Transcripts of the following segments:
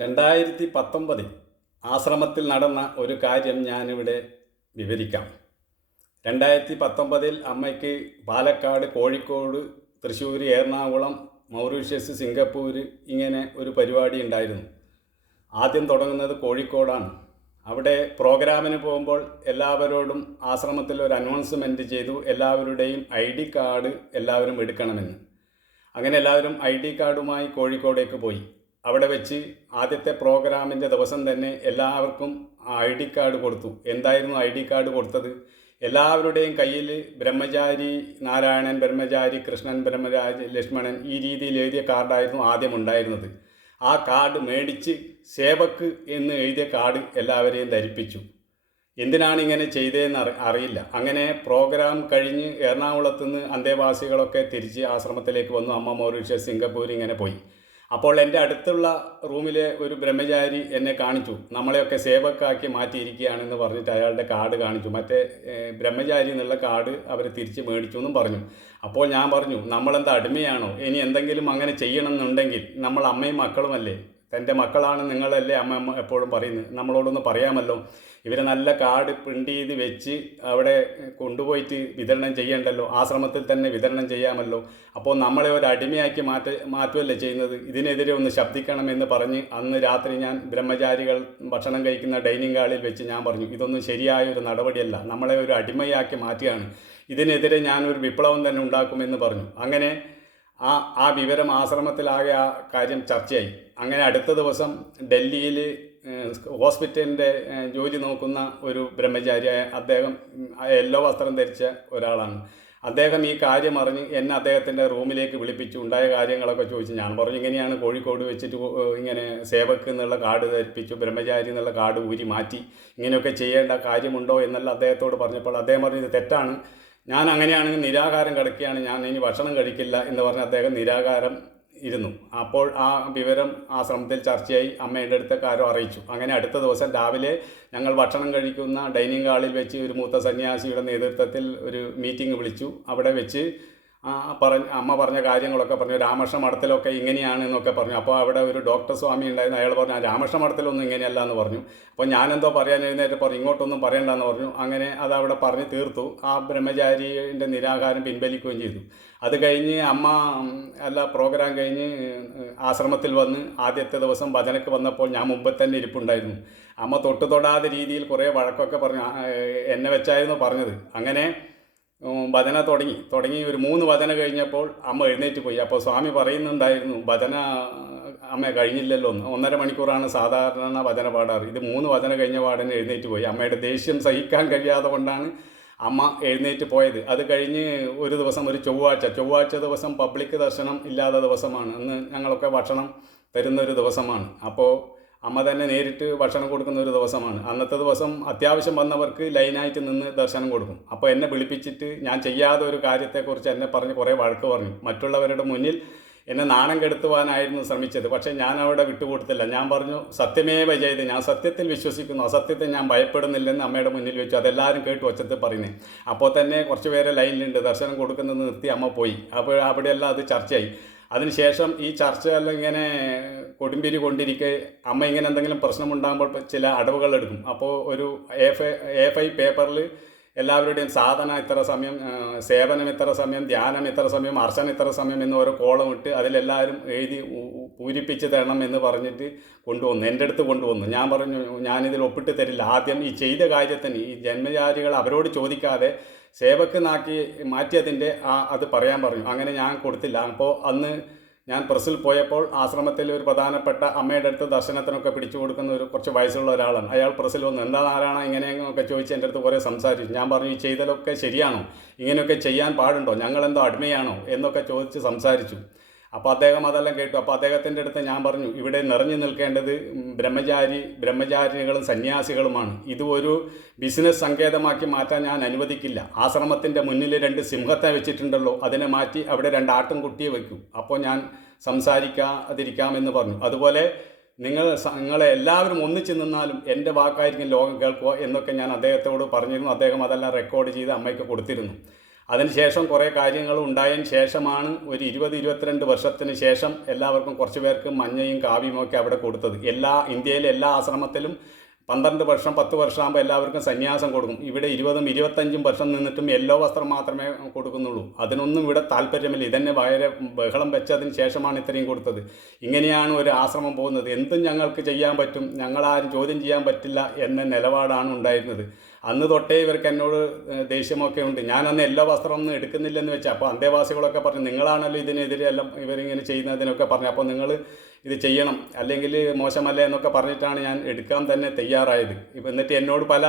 2019 ആശ്രമത്തിൽ നടന്ന ഒരു കാര്യം ഞാനിവിടെ വിവരിക്കാം. 2019 അമ്മയ്ക്ക് പാലക്കാട്, കോഴിക്കോട്, തൃശ്ശൂർ, എറണാകുളം, മൗറീഷ്യസ്, സിംഗപ്പൂർ ഇങ്ങനെ ഒരു പരിപാടി ഉണ്ടായിരുന്നു. ആദ്യം തുടങ്ങുന്നത് കോഴിക്കോടാണ്. അവിടെ പ്രോഗ്രാമിന് പോകുമ്പോൾ എല്ലാവരോടും ആശ്രമത്തിൽ ഒരു അനൗൺസ്മെൻറ്റ് ചെയ്തു, എല്ലാവരുടെയും ID കാർഡ് എല്ലാവരും എടുക്കണമെന്ന്. അങ്ങനെ എല്ലാവരും ID കാർഡുമായി കോഴിക്കോടേക്ക് പോയി. അവിടെ വെച്ച് ആദ്യത്തെ പ്രോഗ്രാമിൻ്റെ ദിവസം തന്നെ എല്ലാവർക്കും ID കാർഡ് കൊടുത്തു. എന്തായിരുന്നു ID കാർഡ് കൊടുത്തത്? എല്ലാവരുടെയും കയ്യിൽ ബ്രഹ്മചാരി നാരായണൻ, ബ്രഹ്മചാരി കൃഷ്ണൻ, ബ്രഹ്മചാരി ലക്ഷ്മണൻ ഈ രീതിയിൽ എഴുതിയ കാർഡായിരുന്നു ആദ്യം ഉണ്ടായിരുന്നത്. ആ കാർഡ് മേടിച്ച് സേവക്ക് എന്ന് എഴുതിയ കാർഡ് എല്ലാവരെയും ധരിപ്പിച്ചു. എന്തിനാണ് ഇങ്ങനെ ചെയ്തതെന്ന് അറിയില്ല. അങ്ങനെ പ്രോഗ്രാം കഴിഞ്ഞ് എറണാകുളത്തുനിന്ന് അന്തേവാസികളൊക്കെ തിരിച്ച് ആശ്രമത്തിലേക്ക് വന്നു. അമ്മ മൗറീഷ്യസ്, സിംഗപ്പൂർ ഇങ്ങനെ പോയി. അപ്പോൾ എൻ്റെ അടുത്തുള്ള റൂമിലെ ഒരു ബ്രഹ്മചാരി എന്നെ കാണിച്ചു. നമ്മളെയൊക്കെ സേവക്കാക്കി മാറ്റിയിരിക്കുകയാണെന്ന് പറഞ്ഞിട്ട് അയാളുടെ കാർഡ് കാണിച്ചു. മറ്റേ ബ്രഹ്മചാരി എന്നുള്ള കാർഡ് അവർ തിരിച്ച് മേടിച്ചു എന്നും പറഞ്ഞു. അപ്പോൾ ഞാൻ പറഞ്ഞു, നമ്മളെന്താ അടിമയാണോ? ഇനി എന്തെങ്കിലും അങ്ങനെ ചെയ്യണമെന്നുണ്ടെങ്കിൽ നമ്മൾ അമ്മയും മക്കളുമല്ലേ, തൻ്റെ മക്കളാണ് നിങ്ങളല്ലേ അമ്മ എപ്പോഴും പറയുന്നത്, നമ്മളോടൊന്ന് പറയാമല്ലോ. ഇവരെ നല്ല കാർഡ് പ്രിൻ്റ് ചെയ്ത് വെച്ച് അവിടെ കൊണ്ടുപോയിട്ട് വിതരണം ചെയ്യണ്ടല്ലോ, ആശ്രമത്തിൽ തന്നെ വിതരണം ചെയ്യാമല്ലോ. അപ്പോൾ നമ്മളെ ഒരു അടിമയാക്കി മാറ്റുമല്ലേ ചെയ്യുന്നത്. ഇതിനെതിരെ ഒന്ന് ശബ്ദിക്കണമെന്ന് പറഞ്ഞ് അന്ന് രാത്രി ഞാൻ ബ്രഹ്മചാരികൾ ഭക്ഷണം കഴിക്കുന്ന ഡൈനിങ് ഹാളിൽ വെച്ച് ഞാൻ പറഞ്ഞു, ഇതൊന്നും ശരിയായ ഒരു നടപടിയല്ല, നമ്മളെ ഒരു അടിമയാക്കി മാറ്റുകയാണ്, ഇതിനെതിരെ ഞാനൊരു വിപ്ലവം തന്നെ ഉണ്ടാക്കുമെന്ന് പറഞ്ഞു. അങ്ങനെ ആ വിവരം ആശ്രമത്തിലാകെ ആ കാര്യം ചർച്ചയായി. അങ്ങനെ അടുത്ത ദിവസം ഡൽഹിയിൽ ഹോസ്പിറ്റലിൻ്റെ ജോലി നോക്കുന്ന ഒരു ബ്രഹ്മചാരിയായ അദ്ദേഹം യെല്ലോ വസ്ത്രം ധരിച്ച ഒരാളാണ്. അദ്ദേഹം ഈ കാര്യം അറിഞ്ഞ് എന്നെ അദ്ദേഹത്തിൻ്റെ റൂമിലേക്ക് വിളിപ്പിച്ചു. ഉണ്ടായ കാര്യങ്ങളൊക്കെ ചോദിച്ചു. ഞാൻ പറഞ്ഞു, ഇങ്ങനെയാണ് കോഴിക്കോട് വെച്ചിട്ട് ഇങ്ങനെ സേവക്ക് എന്നുള്ള കാർഡ് ധരിപ്പിച്ചു, ബ്രഹ്മചാരി എന്നുള്ള കാർഡ് ഊരി മാറ്റി, ഇങ്ങനെയൊക്കെ ചെയ്യേണ്ട കാര്യമുണ്ടോ എന്നല്ല അദ്ദേഹത്തോട് പറഞ്ഞപ്പോൾ അദ്ദേഹം പറഞ്ഞു, ഇത് തെറ്റാണ്, ഞാൻ അങ്ങനെയാണെങ്കിൽ നിരാഹാരം കിടക്കുകയാണ്, ഞാൻ ഇനി ഭക്ഷണം കഴിക്കില്ല എന്ന് പറഞ്ഞ് അദ്ദേഹം നിരാഹാരം ഇരുന്നു. അപ്പോൾ ആ വിവരം ആശ്രമത്തിൽ ചർച്ചയായി. അമ്മയുടെ അടുത്തൊക്കെ ആരോ അറിയിച്ചു. അങ്ങനെ അടുത്ത ദിവസം രാവിലെ ഞങ്ങൾ ഭക്ഷണം കഴിക്കുന്ന ഡൈനിങ് ഹാളിൽ വെച്ച് ഒരു മൂത്ത സന്യാസിയുടെ നേതൃത്വത്തിൽ ഒരു മീറ്റിംഗ് വിളിച്ചു. അവിടെ വെച്ച് അമ്മ പറഞ്ഞ കാര്യങ്ങളൊക്കെ പറഞ്ഞു. രാമകൃഷ്ണ മഠത്തിലൊക്കെ ഇങ്ങനെയാണ് എന്നൊക്കെ പറഞ്ഞു. അപ്പോൾ അവിടെ ഒരു ഡോക്ടർ സ്വാമി ഉണ്ടായിരുന്നു. അയാൾ പറഞ്ഞു, രാമകൃഷ്ണ മഠത്തിലൊന്നും ഇങ്ങനെയല്ല എന്ന് പറഞ്ഞു. അപ്പോൾ ഞാനെന്തോ പറയാൻ എഴുന്നേറ്റ് പറഞ്ഞു, ഇങ്ങോട്ടൊന്നും പറയണ്ടെന്ന് പറഞ്ഞു. അങ്ങനെ അതവിടെ പറഞ്ഞ് തീർത്തു. ആ ബ്രഹ്മചാരിൻ്റെ നിരാഹാരം പിൻവലിക്കുകയും ചെയ്തു. അത് കഴിഞ്ഞ് അമ്മ പ്രോഗ്രാം കഴിഞ്ഞ് ആശ്രമത്തിൽ വന്ന് ആദ്യത്തെ ദിവസം ഭജനക്ക് വന്നപ്പോൾ ഞാൻ മുമ്പ് തന്നെ ഇരിപ്പുണ്ടായിരുന്നു. അമ്മ തൊടാതെ രീതിയിൽ കുറേ വഴക്കൊക്കെ പറഞ്ഞു, എന്നെ വെച്ചായിരുന്നു പറഞ്ഞത്. അങ്ങനെ ഭജന തുടങ്ങി ഒരു 3 ഭജന കഴിഞ്ഞപ്പോൾ അമ്മ എഴുന്നേറ്റ് പോയി. അപ്പോൾ സ്വാമി പറയുന്നുണ്ടായിരുന്നു, ഭജന അമ്മ കഴിഞ്ഞില്ലല്ലോ, 1.5 മണിക്കൂറാണ് സാധാരണ ഭജന പാടാറ്, ഇത് 3 ഭജന കഴിഞ്ഞ പാടനെ എഴുന്നേറ്റ് പോയി. അമ്മയുടെ ദേഷ്യം സഹിക്കാൻ കഴിയാതെ കൊണ്ടാണ് അമ്മ എഴുന്നേറ്റ് പോയത്. അത് കഴിഞ്ഞ് ഒരു ദിവസം, ഒരു ചൊവ്വാഴ്ച ദിവസം പബ്ലിക് ദർശനം ഇല്ലാത്ത ദിവസമാണ്. അന്ന് ഞങ്ങളൊക്കെ ഭക്ഷണം തരുന്നൊരു ദിവസമാണ്. അപ്പോൾ അമ്മ തന്നെ നേരിട്ട് ഭക്ഷണം കൊടുക്കുന്ന ഒരു ദിവസമാണ്. അന്നത്തെ ദിവസം അത്യാവശ്യം വന്നവർക്ക് ലൈനായിട്ട് നിന്ന് ദർശനം കൊടുക്കും. അപ്പോൾ എന്നെ വിളിപ്പിച്ചിട്ട് ഞാൻ ചെയ്യാതെ ഒരു കാര്യത്തെക്കുറിച്ച് എന്നെ പറഞ്ഞ് കുറേ വഴക്ക് പറഞ്ഞു. മറ്റുള്ളവരുടെ മുന്നിൽ എന്നെ നാണം കെടുത്തുവാനായിരുന്നു ശ്രമിച്ചത്. പക്ഷേ ഞാൻ അവിടെ വിട്ടുകൊടുത്തില്ല. ഞാൻ പറഞ്ഞു, സത്യമേവ ജയതേ, ഞാൻ സത്യത്തിൽ വിശ്വസിക്കുന്നു, അസത്യത്തെ ഞാൻ ഭയപ്പെടുന്നില്ലെന്ന് അമ്മയുടെ മുന്നിൽ വെച്ചു. അതെല്ലാവരും കേട്ടു ഒച്ചത്തിൽ പറയുന്നത്. അപ്പോൾ തന്നെ കുറച്ച് പേരെ ലൈനിലുണ്ട്, ദർശനം കൊടുക്കുന്നത് നിർത്തി അമ്മ പോയി. അപ്പോൾ അവിടെയെല്ലാം അത് ചർച്ചയായി. അതിനുശേഷം ഈ ചർച്ചയെല്ലാം ഇങ്ങനെ കൊടുമ്പിരി കൊണ്ടിരിക്കെ അമ്മ ഇങ്ങനെ എന്തെങ്കിലും പ്രശ്നമുണ്ടാകുമ്പോൾ ചില അടവുകൾ എടുക്കും. അപ്പോൾ ഒരു A5 പേപ്പറിൽ എല്ലാവരുടെയും സാധന ഇത്ര സമയം, സേവനം ഇത്ര സമയം, ധ്യാനം ഇത്ര സമയം, അർച്ചന ഇത്ര സമയം എന്ന് ഓരോ കോളം ഇട്ട് അതിലെല്ലാവരും എഴുതി പൂരിപ്പിച്ച് തരണം എന്ന് പറഞ്ഞിട്ട് കൊണ്ടുവന്നു. എൻ്റെ അടുത്ത് കൊണ്ടുവന്നു. ഞാൻ പറഞ്ഞു, ഞാനിതിൽ ഒപ്പിട്ട് തരില്ല. ആദ്യം ഈ ചെയ്ത കാര്യത്തിന് ഈ ജന്മചാരികൾ അവരോട് ചോദിക്കാതെ സേവക്ക് മാറ്റിയതിൻ്റെ അത് പറയാൻ പറഞ്ഞു. അങ്ങനെ ഞാൻ കൊടുത്തില്ല. അപ്പോൾ അന്ന് ഞാൻ പ്രസ്സിൽ പോയപ്പോൾ ആശ്രമത്തിൽ ഒരു പ്രധാനപ്പെട്ട അമ്മയുടെ അടുത്ത് ദർശനത്തിനൊക്കെ പിടിച്ചു കൊടുക്കുന്ന ഒരു കുറച്ച് വയസ്സുള്ള ഒരാളാണ്. അയാൾ പ്രസ്സിൽ വന്നു, എന്താ നാരായണ ഇങ്ങനെയൊക്കെ ചോദിച്ച് എൻ്റെ അടുത്ത് കുറേ സംസാരിച്ചു. ഞാൻ പറഞ്ഞു, ഈ ചെയ്തലൊക്കെ ശരിയാണോ, ഇങ്ങനെയൊക്കെ ചെയ്യാൻ പാടുണ്ടോ, ഞങ്ങളെന്തോ അടിമയാണോ എന്നൊക്കെ ചോദിച്ച് സംസാരിച്ചു. അപ്പോൾ അദ്ദേഹം അതെല്ലാം കേട്ടു. അപ്പോൾ അദ്ദേഹത്തിൻ്റെ അടുത്ത് ഞാൻ പറഞ്ഞു, ഇവിടെ നിറഞ്ഞു നിൽക്കേണ്ടത് ബ്രഹ്മചാരിണികളും സന്യാസികളുമാണ്. ഇത് ഒരു ബിസിനസ് സങ്കേതമാക്കി മാറ്റാൻ ഞാൻ അനുവദിക്കില്ല. ആശ്രമത്തിൻ്റെ മുന്നിൽ 2 സിംഹത്തെ വെച്ചിട്ടുണ്ടല്ലോ, അതിനെ മാറ്റി അവിടെ 2 ആട്ടിൻകുട്ടിയെ വയ്ക്കും. അപ്പോൾ ഞാൻ സംസാരിക്കാതിരിക്കാമെന്ന് പറഞ്ഞു. അതുപോലെ നിങ്ങളെ എല്ലാവരും ഒന്നിച്ച് നിന്നാലും എൻ്റെ വാക്കായിരിക്കും ലോകം കേൾക്കുക എന്നൊക്കെ ഞാൻ അദ്ദേഹത്തോട് പറഞ്ഞിരുന്നു. അദ്ദേഹം അതെല്ലാം റെക്കോർഡ് ചെയ്ത് അമ്മയ്ക്ക് കൊടുത്തിരുന്നു. അതിനുശേഷം കുറേ കാര്യങ്ങൾ ഉണ്ടായതിന് ശേഷമാണ് ഒരു 20-22 വർഷത്തിന് ശേഷം എല്ലാവർക്കും കുറച്ച് പേർക്ക് മഞ്ഞയും കാവിയും ഒക്കെ അവിടെ കൊടുത്തത്. ഇന്ത്യയിലെ എല്ലാ ആശ്രമത്തിലും 12 വർഷം 10 വർഷമാകുമ്പോൾ എല്ലാവർക്കും സന്യാസം കൊടുക്കും. ഇവിടെ 20-25 വർഷം നിന്നിട്ടും യെല്ലോ വസ്ത്രം മാത്രമേ കൊടുക്കുന്നുള്ളൂ. അതിനൊന്നും ഇവിടെ താല്പര്യമില്ല. ഇതന്നെ വളരെ ബഹളം വെച്ചതിന് ശേഷമാണ് ഇത്രയും കൊടുത്തത്. ഇങ്ങനെയാണ് ഒരു ആശ്രമം പോകുന്നത്. എന്തും ഞങ്ങൾക്ക് ചെയ്യാൻ പറ്റും, ഞങ്ങളാരും ചോദ്യം ചെയ്യാൻ പറ്റില്ല എന്ന നിലപാടാണ് ഉണ്ടായിരുന്നത്. അന്ന് തൊട്ടേ ഇവർക്ക് എന്നോട് ദേഷ്യമൊക്കെ ഉണ്ട്. ഞാനന്ന് എല്ലാ വസ്ത്രമൊന്നും എടുക്കുന്നില്ലെന്ന് വെച്ചാൽ അപ്പോൾ അന്തേവാസികളൊക്കെ പറഞ്ഞു, നിങ്ങളാണല്ലോ ഇതിനെതിരെ എല്ലാം ഇവരിങ്ങനെ ചെയ്യുന്നതിനൊക്കെ പറഞ്ഞു, അപ്പോൾ നിങ്ങൾ ഇത് ചെയ്യണം അല്ലെങ്കിൽ മോശമല്ല എന്നൊക്കെ പറഞ്ഞിട്ടാണ് ഞാൻ എടുക്കാൻ തന്നെ തയ്യാറായത്. എന്നിട്ട് എന്നോട് പല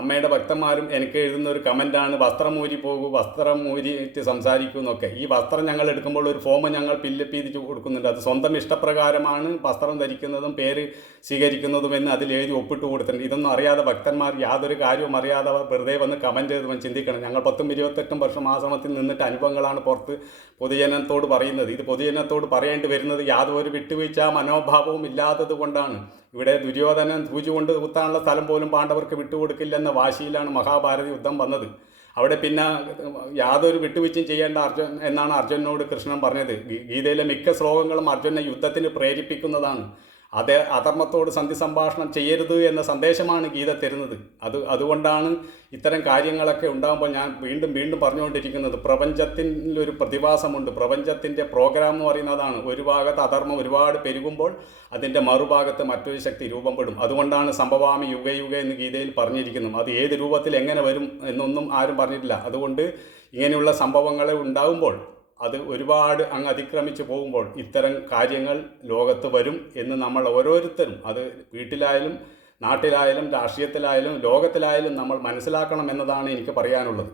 അമ്മയുടെ ഭക്തന്മാരും എനിക്ക് എഴുതുന്ന ഒരു കമൻറ്റാണ്, വസ്ത്രം ഊരി പോകൂ, വസ്ത്രം ഊരിയിട്ട് സംസാരിക്കൂ എന്നൊക്കെ. ഈ വസ്ത്രം ഞങ്ങൾ എടുക്കുമ്പോൾ ഒരു ഫോം ഞങ്ങൾ ഫില്ലപ്പ് ചെയ്ത് കൊടുക്കുന്നുണ്ട്. അത് സ്വന്തം ഇഷ്ടപ്രകാരമാണ് വസ്ത്രം ധരിക്കുന്നതും പേര് സ്വീകരിക്കുന്നതും എന്ന് അതിൽ എഴുതി ഒപ്പിട്ട് കൊടുത്തിട്ടുണ്ട്. ഇതൊന്നും അറിയാതെ ഭക്തന്മാർ, യാതൊരു കാര്യവും അറിയാതെ വെറുതെ വന്ന് കമൻറ്റ് ചെയ്ത് ചിന്തിക്കണം. ഞങ്ങൾ 10-28 വർഷം ആശ്രമത്തിൽ നിന്നിട്ട് അനുഭവങ്ങളാണ് പുറത്ത് പൊതുജനത്തോട് പറയുന്നത്. ഇത് പൊതുജനത്തോട് പറയേണ്ടി വരുന്നത് യാതൊരു വിട്ടുവീഴ്ച മനോഭാവവും ഇല്ലാത്തത് കൊണ്ടാണ്. ഇവിടെ ദുര്യോധനൻ സൂചി കൊണ്ട് കുത്താനുള്ള സ്ഥലം പോലും പാണ്ഡവർക്ക് വിട്ടുകൊടുക്കില്ലെന്ന വാശിയിലാണ് മഹാഭാരത യുദ്ധം വന്നത്. അവിടെ പിന്നെ യാതൊരു വിട്ടുവീഴ്ചയും ചെയ്യേണ്ട അർജുൻ എന്നാണ് അർജുനോട് കൃഷ്ണൻ പറഞ്ഞത്. ഗീതയിലെ മിക്ക ശ്ലോകങ്ങളും അർജുനെ യുദ്ധത്തിന് പ്രേരിപ്പിക്കുന്നതാണ്. അധർമ്മത്തോട് സന്ധി സംഭാഷണം ചെയ്യരുത് എന്ന സന്ദേശമാണ് ഗീത തരുന്നത്. അതുകൊണ്ടാണ് ഇത്തരം കാര്യങ്ങളൊക്കെ ഉണ്ടാകുമ്പോൾ ഞാൻ വീണ്ടും പറഞ്ഞുകൊണ്ടിരിക്കുന്നത്. പ്രപഞ്ചത്തിലൊരു പ്രതിഭാസമുണ്ട്. പ്രപഞ്ചത്തിൻ്റെ പ്രോഗ്രാം എന്ന് പറയുന്നതാണ്. ഒരു ഭാഗത്ത് അധർമ്മം ഒരുപാട് പെരുകുമ്പോൾ അതിൻ്റെ മറുഭാഗത്ത് മറ്റൊരു ശക്തി രൂപപ്പെടും. അതുകൊണ്ടാണ് സംഭവാമി യുഗ എന്ന് ഗീതയിൽ പറഞ്ഞിരിക്കുന്നത്. അത് ഏത് രൂപത്തിൽ എങ്ങനെ വരും എന്നൊന്നും ആരും പറഞ്ഞിട്ടില്ല. അതുകൊണ്ട് ഇങ്ങനെയുള്ള സംഭവങ്ങൾ ഉണ്ടാകുമ്പോൾ അത് ഒരുപാട് അങ്ങ് അതിക്രമിച്ച് പോകുമ്പോൾ ഇത്തരം കാര്യങ്ങൾ ലോകത്ത് വരും എന്ന് നമ്മൾ ഓരോരുത്തരും, അത് വീട്ടിലായാലും നാട്ടിലായാലും രാഷ്ട്രീയത്തിലായാലും ലോകത്തിലായാലും നമ്മൾ മനസ്സിലാക്കണം എന്നതാണ് എനിക്ക് പറയാനുള്ളത്.